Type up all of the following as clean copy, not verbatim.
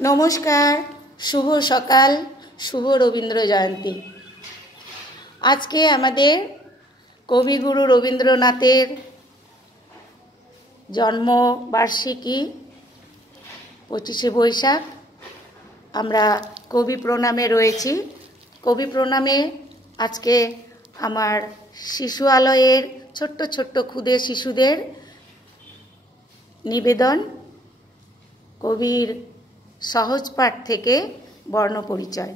নমস্কার, শুভ সকাল, শুভ রবীন্দ্র জয়ন্তী। আজকে আমাদের কবিগুরু রবীন্দ্রনাথের জন্মবার্ষিকী 25শে বৈশাখ। আমরা কবি প্রণামে রয়েছি। কবি প্রণামে আজকে আমার শিশু আলয়ের ছোট্ট ছোট্ট ক্ষুদে শিশুদের নিবেদন কবির সহজ পাঠ থেকে বর্ণপরিচয়।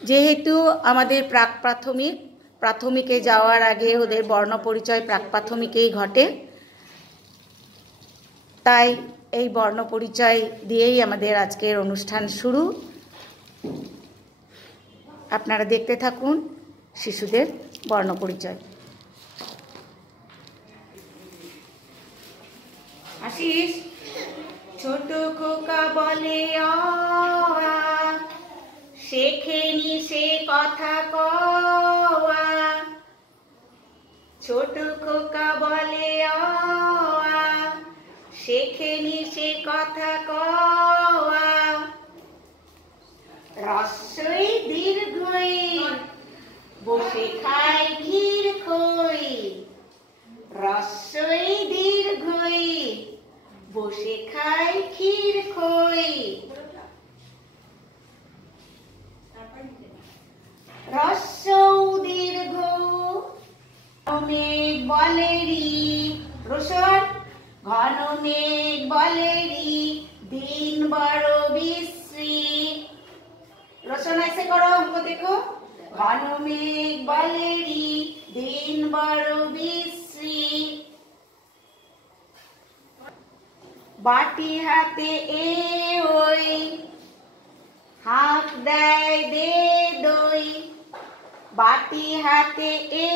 যেহেতু আমাদের প্রাথমিকে যাওয়ার আগে ওদের বর্ণপরিচয় প্রাথমিকেই ঘটে, তাই এই বর্ণপরিচয় দিয়েই আমাদের আজকের অনুষ্ঠান শুরু। আপনারা দেখতে থাকুন শিশুদের বর্ণপরিচয়। আশিস, ছোট খোকা বলে অ আ, শেখেনি সে কথা কওয়া। ছোট খোকা বলে অ আ, শেখেনি সে কথা কওয়া। রস্বই দীর্ঘই বসে খায় ক্ষীর খই। রস্বই দীর্ঘই বসে খায় ক্ষীর খই। রস্বৌ দীর্ঘ মেঘ বলেরি, রোশন ঘন মেঘ বলেরি দিন বড় বিশ্রী। রোশন ऐसे करो, हमको देखो। ঘন মেঘ বলেরি দিন বড় বিশ্রী। বাটি হাতে এ ওই, হাঁক দেয় দে দই। বাটি হাতে এ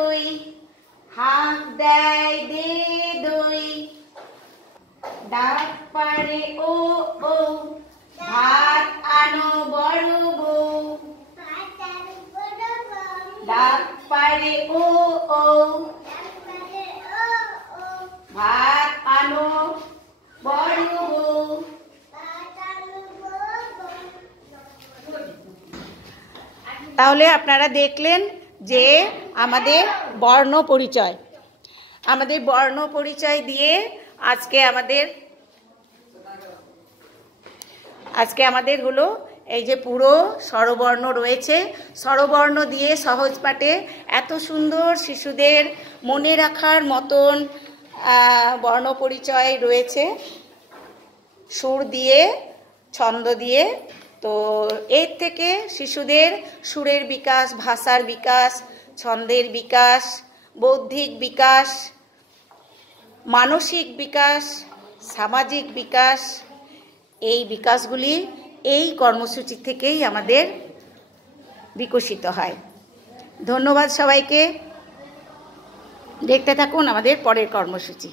ওই, হাঁক দেয় দে দই। ডাক পারে ও ও, ভাত আনো বড় বউ। ডাক পারে ও ও, ভাত আনো বড় বউ। তাহলে আপনারা দেখলেন যে আমাদের বর্ণ পরিচয় দিয়ে আজকে আমাদের হলো এই যে পুরো স্বরবর্ণ রয়েছে। স্বরবর্ণ দিয়ে সহজ পাঠে এত সুন্দর শিশুদের মনে রাখার মতন বর্ণ পরিচয় রয়েছে, সুর দিয়ে, ছন্দ দিয়ে। তো এর থেকে শিশুদের সুরের বিকাশ, ভাষার বিকাশ, ছন্দের বিকাশ, বৌদ্ধিক বিকাশ, মানসিক বিকাশ, সামাজিক বিকাশ, এই বিকাশগুলি এই কর্মসূচি থেকেই আমাদের বিকশিত হয়। ধন্যবাদ সবাইকে। দেখতে থাকুন আমাদের পরের কর্মসূচি।